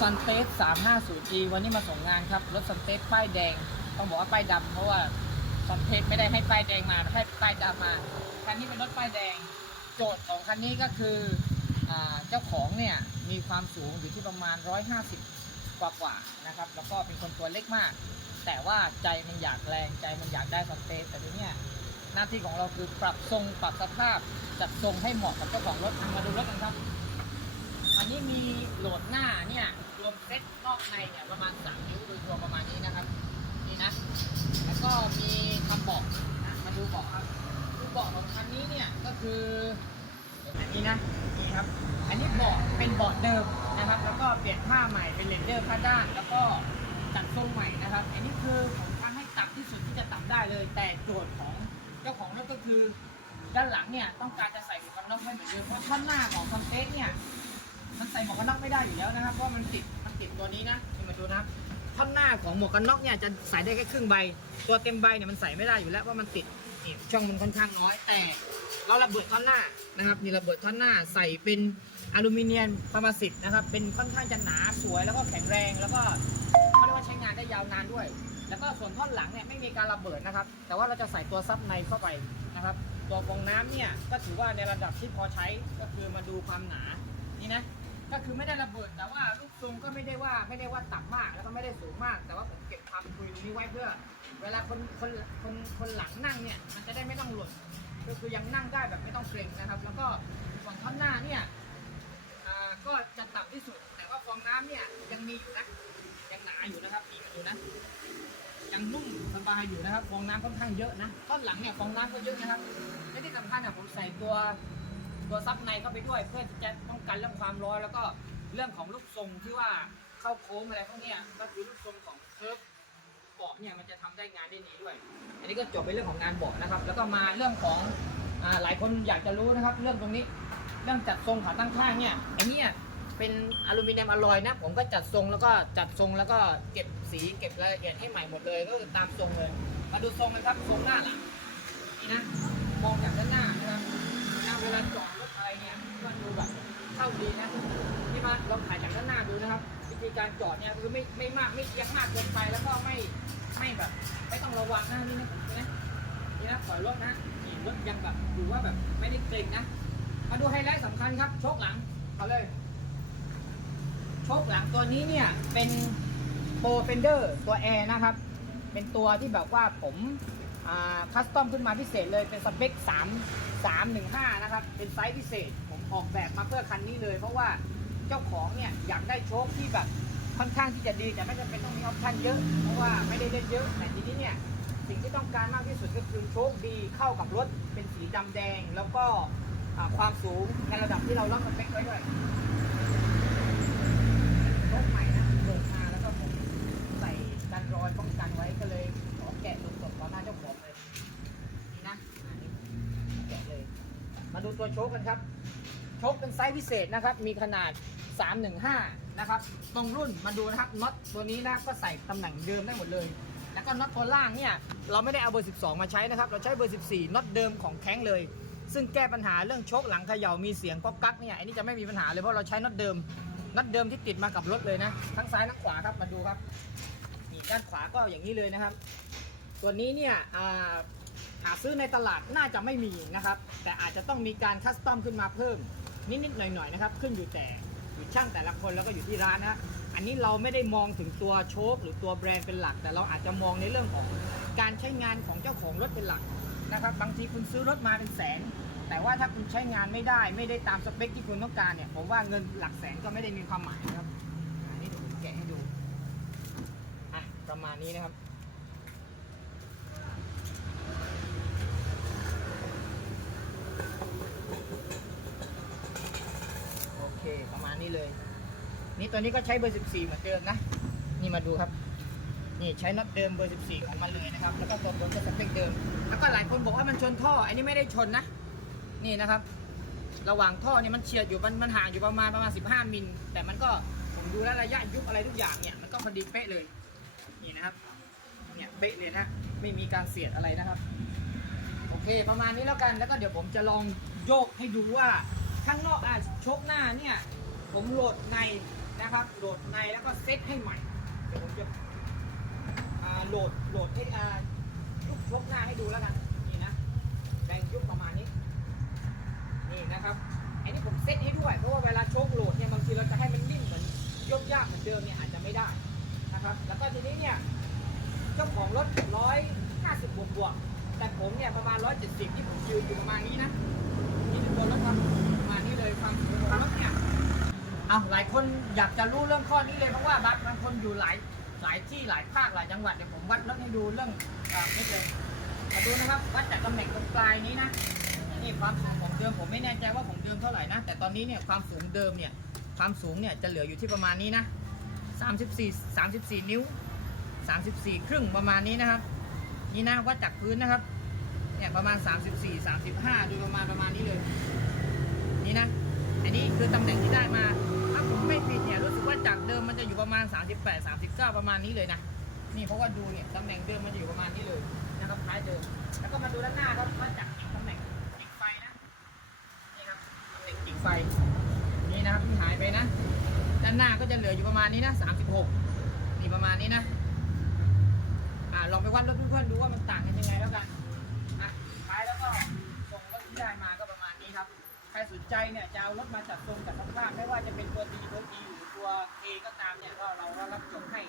ซันเตส 350 e วันนี้มาส่งงานครับ รถซันเตสป้ายแดง ต้องบอกว่าป้ายดำเพราะว่าซันเตสไม่ได้ให้ป้ายแดงมาให้ป้ายดำมา คันนี้เป็นรถป้ายแดง โจทย์ของคันนี้ก็คืออเจ้าของเนี่ยมีความสูงอยู่ที่ประมาณ 150 กว่ากว่านะครับ แล้วก็เป็นคนตัวเล็กมาก แต่ว่าใจมันอยากแรงใจมันอยากได้ซันเตสแต่ทีเนี้ยหน้าที่ของเราคือปรับทรงปรับสภาพจัดทรงให้เหมาะกับเจ้าของรถมาดูรถกันครับ อันนี้มีโหลดหน้าเนี่ยรวมเซ็ตนอกใน เนี่ยประมาณ3นิ้วโดยรวมประมาณนี้นะครับนี่นะแล้วก็มีทำบาะนะมาดูเบาะครับดูเบาะของคันนี้เนี่ยก็คืออันนี้นะนี่ครับอันนี้เบาะเป็นเบาะเดิมนะครับ แล้วก็เปลี่ยนผ้าใหม่เป็นเลนเดอร์ผ้าด้าน แล้วก็จัดทรงใหม่นะครับ อันนี้คือผมทำให้ต่ำที่สุดที่จะต่ำได้เลย แต่โจทย์ของเจ้าของรถก็คือด้านหลังเนี่ยต้องการจะใส่หมวกกันน็อกให้เหมือนเดิมเพราะท่อนหน้าของคอมเทสเนี่ย มันใส่หมวกกันน็อกไม่ได้อยู่แล้วนะครับเพราะมันติดมันติดตัวนี้นะนี่มาดูนะครับท่อนหน้าของหมวกกันน็อกเนี่ยจะใส่ได้แค่ครึ่งใบ ตัวเต็มใบเนี่ยมันใส่ไม่ได้อยู่แล้วเพราะมันติดนี่ช่องมันค่อนข้างน้อย แต่เราระเบิดท่อนหน้านะครับนี่ระเบิดท่อนหน้าใส่เป็นอลูมิเนียมพามาสิตนะครับเป็นค่อนข้างจะหนาสวยแล้วก็แข็งแรงแล้วก็เขาเรียกว่าใช้งานได้ยาวนานด้วย แล้วก็ส่วนท่อนหลังเนี่ยไม่มีการระเบิดนะครับ แต่ว่าเราจะใส่ตัวซับในเข้าไปนะครับ ตัวฟองน้ำเนี่ยก็ถือว่าในระดับที่พอใช้ก็คือมาดูความหนานี่นะ ก็คือไม่ได้ระเบิดแต่ว่าลูกทรงก็ไม่ได้ว่าไม่ได้ว่าต่ำมากแล้วก็ไม่ได้สูงมาก แต่ว่าผมเก็บความคุยตรงนี้ไว้เพื่อ เวลาคนคนคนคนหลังนั่งเนี่ยมันจะได้ไม่ต้องหล่นก็คือยังนั่งได้แบบไม่ต้องเกรงนะครับ แล้วก็ส่วนท่อนหน้าเนี่ยอ่าก็จะต่ำที่สุด แต่ว่าฟองน้ำเนี่ยยังมีอยู่นะยังหนาอยู่นะครับนี่มาดูนะยังนุ่มสบายอยู่นะครับฟองน้ำค่อนข้างเยอะนะท่อนหลังเนี่ยฟองน้ำก็เยอะนะครับและที่สำคัญอะผมใส่ตัว ตัวซับในเข้าไปด้วย เพื่อที่จะป้องกันเรื่องความร้อนแล้วก็เรื่องของลูกทรงที่ว่าเข้าโค้งอะไรพวกนี้ก็คือลูกทรงของเคิร์ฟเบาะเนี่ยมันจะทำได้งานได้ดีด้วย อันนี้ก็จบไปเรื่องของงานเบาะนะครับ แล้วก็มาเรื่องของอหลายคนอยากจะรู้นะครับ เรื่องตรงนี้เรื่องจัดทรงขาตั้งข้างเนี่ยอันเนี้ยเป็นอลูมิเนียมอลลอยนะ ผมก็จัดทรงแล้วก็จัดทรงแล้วก็เก็บสีเก็บรายละเอียดให้ใหม่หมดเลย ก็คือตามทรงเลย มาดูทรงกันครับทรงหน้าหลังนี่นะมองจากด้านหน้านะครับเวลาจอด เข้าดีนะที่มาเราถ่ายจากด้านหน้าดูนะครับ วิธีการจอดเนี่ยคือไม่ไม่มากไม่เอียงมากเกินไปแล้วก็ไม่ไม่แบบ ไม่ต้องระวังนะนี่นะนี่นะนี่นะถอยรถนะนี่รถยังแบบดูว่าแบบไม่ได้เกรงนะ มาดูไฮไลท์สำคัญครับโชคหลังเอาเลยโชคหลังตัวนี้เนี่ยเป็นโปรเฟนเดอร์ตัวแอร์นะครับ เป็นตัวที่แบบว่าผม คัสตอมขึ้นมาพิเศษเลยเป็นสเปค 3 315 นะครับ เป็นไซส์พิเศษ ผมออกแบบมาเพื่อคันนี้เลย เพราะว่าเจ้าของเนี่ยอยากได้โชคที่แบบค่อนข้างที่จะดี แต่ไม่จำเป็นต้องมีออปชั่นเยอะ เพราะว่าไม่ได้เล่นเยอะ แต่ทีนี้เนี่ยสิ่งที่ต้องการมากที่สุดก็คือโชคดีเข้ากับรถ เป็นสีดำแดง แล้วก็ความสูงในระดับที่เราล็อกสเปคไว้ด้วยรถใหม่นะเปิดมาแล้วก็ผมใส่กันรอยป้องกันไว้ก็เลยขอแกะสดๆต่อหน้าเจ้าของเลย นี่นะอันนี้แกะเลย มาดูตัวโชคกันครับ โชคเป็นไซส์พิเศษนะครับ มีขนาด 315 นะครับ ตรงรุ่นมาดูนะครับน็อตตัวนี้นะก็ใส่ตำแหน่งเดิมได้หมดเลย แล้วก็น็อตตัวล่างเนี่ยเราไม่ได้เอาเบอร์ 12 มาใช้นะครับ เราใช้เบอร์ 14น็อตเดิมของแข้งเลย ซึ่งแก้ปัญหาเรื่องโชคหลังเขย่ามีเสียงก๊อกกักเนี่ยอันนี้จะไม่มีปัญหาเลยเพราะเราใช้น็อตเดิมน็อตเดิมที่ติดมากับรถเลยนะทั้งซ้ายทั้งขวาครับมาดูครับนี่ด้านขวาก็อย่างนี้เลยนะครับ ตัวนี้เนี่ยอ่า หาซื้อในตลาดน่าจะไม่มีนะครับ แต่อาจจะต้องมีการคัสตอมขึ้นมาเพิ่ม นิดๆหน่อยๆนะครับ ขึ้นอยู่แต่อยู่ช่างแต่ละคนแล้วก็อยู่ที่ร้านนะอันนี้เราไม่ได้มองถึงตัวโชคหรือตัวแบรนด์เป็นหลัก แต่เราอาจจะมองในเรื่องของการใช้งานของเจ้าของรถเป็นหลักนะครับ บางทีคุณซื้อรถมาเป็นแสน แต่ว่าถ้าคุณใช้งานไม่ได้ ไม่ได้ตามสเปคที่คุณต้องการเนี่ยผมว่าเงินหลักแสนก็ไม่ได้มีความหมายนะครับอันนี้เดี๋ยวผมแกะให้ดูอะประมาณนี้นะครับ โอเค ประมาณ นี้เลย นี่ตัวนี้ก็ใช้เบอร์ 14 เหมือนเดิมนะ นี่มาดูครับ นี่ใช้น็อตเดิมเบอร์ 14 ของมันเลยนะครับ แล้วก็ตัวบนก็สเปคเดิม แล้วก็หลายคนบอกว่ามันชนท่อ อันนี้ไม่ได้ชนนะ นี่นะครับ ระหว่างท่อเนี่ยมันเฉียดอยู่มันมันห่างอยู่ประมาณประมาณ 15 มิล แต่มันก็ผมดูแล้วระยะยุบอะไรทุกอย่างเนี่ยมันก็พอดีเป๊ะเลย นี่นะครับ เนี่ยเป๊ะเลยนะ ไม่มีการเสียดอะไรนะครับโอเค ประมาณนี้แล้วกันแล้วก็เดี๋ยวผมจะลองโยกให้ดูว่าข้างนอกอะชกหน้าเนี่ย ผมโหลดในนะครับ โหลดในแล้วก็เซตให้ใหม่ เดี๋ยวผมจะโหลดโหลดที่อ่ายุบชกหน้าให้ดูแล้วกัน นี่นะแรงยุบประมาณนี้ นี่นะครับอ้นี่ผมเซตให้ด้วย เพราะว่าเวลาชกโหลดเนี่ยบางทีเราจะให้มันนิ่มเหมือนยกยากเหมือนเดิมเนี่ยอาจจะไม่ได้นะครับ แล้วก็ทีนี้เนี่ยเจ้าของรถร้อยห้าสิบบวกบวกๆแต่ผมเนี่ยประมาณร้อยเจ็ดสิบที่ผมยืนอยู่ประมาณนี้นะนี่คือตัวรถครับประมาณนี้เลยความสูงของรถเนี่ย เอาหลายคนอยากจะรู้เรื่องข้อนี้เลยเพราะว่าบางบางคนอยู่หลายหลายที่หลายภาคหลายจังหวัดเดี๋ยวผมวัดรถให้ดูเรื่องอ่าเม็ดเลยมาดูนะครับวัดจากตำแหน่งตรงปลายนี้นะนี่ความสูงของเดิมผมไม่แน่ใจว่าของเดิมเท่าไหร่นะแต่ตอนนี้เนี่ยความสูงเดิมเนี่ยความสูงเนี่ยจะเหลืออยู่ที่ประมาณนี้นะ34 34 นิ้ว 34 ครึ่งประมาณนี้นะครับ นี่นะวัดจากพื้นนะครับเนี่ยประมาณ 34 35 โดยประมาณประมาณนี้เลย นี่นะ อันนี้คือตำแหน่งที่ได้มา ถ้าผมไม่ผิดเนี่ยรู้สึกว่าจากเดิมมันจะอยู่ประมาณ 38 39 ประมาณนี้เลยนะ นี่เพราะว่าดูเนี่ยตำแหน่งเดิมมันจะอยู่ประมาณนี้เลยนะครับท้ายเดิม แล้วก็มาดูด้านหน้าครับว่าจากตำแหน่งกิ่งไฟนะ นี่ครับตำแหน่งกิ่งไฟ นี่นะครับที่หายไปนะ ด้านหน้าก็จะเหลืออยู่ประมาณนี้นะ 36 นี่ประมาณนี้นะ อ่าลองไปวัดรถเพื่อนๆดูว่ามันต่างกันยังไงแล้วกัน ครสนใจเนี่ยจะเอารถมาจัดทรงจัดสภาพไม่ว่าจะเป็นตัวดีตัวดีหรือตัวเอก็ตามเนี่ยก็เราก็รับจบให้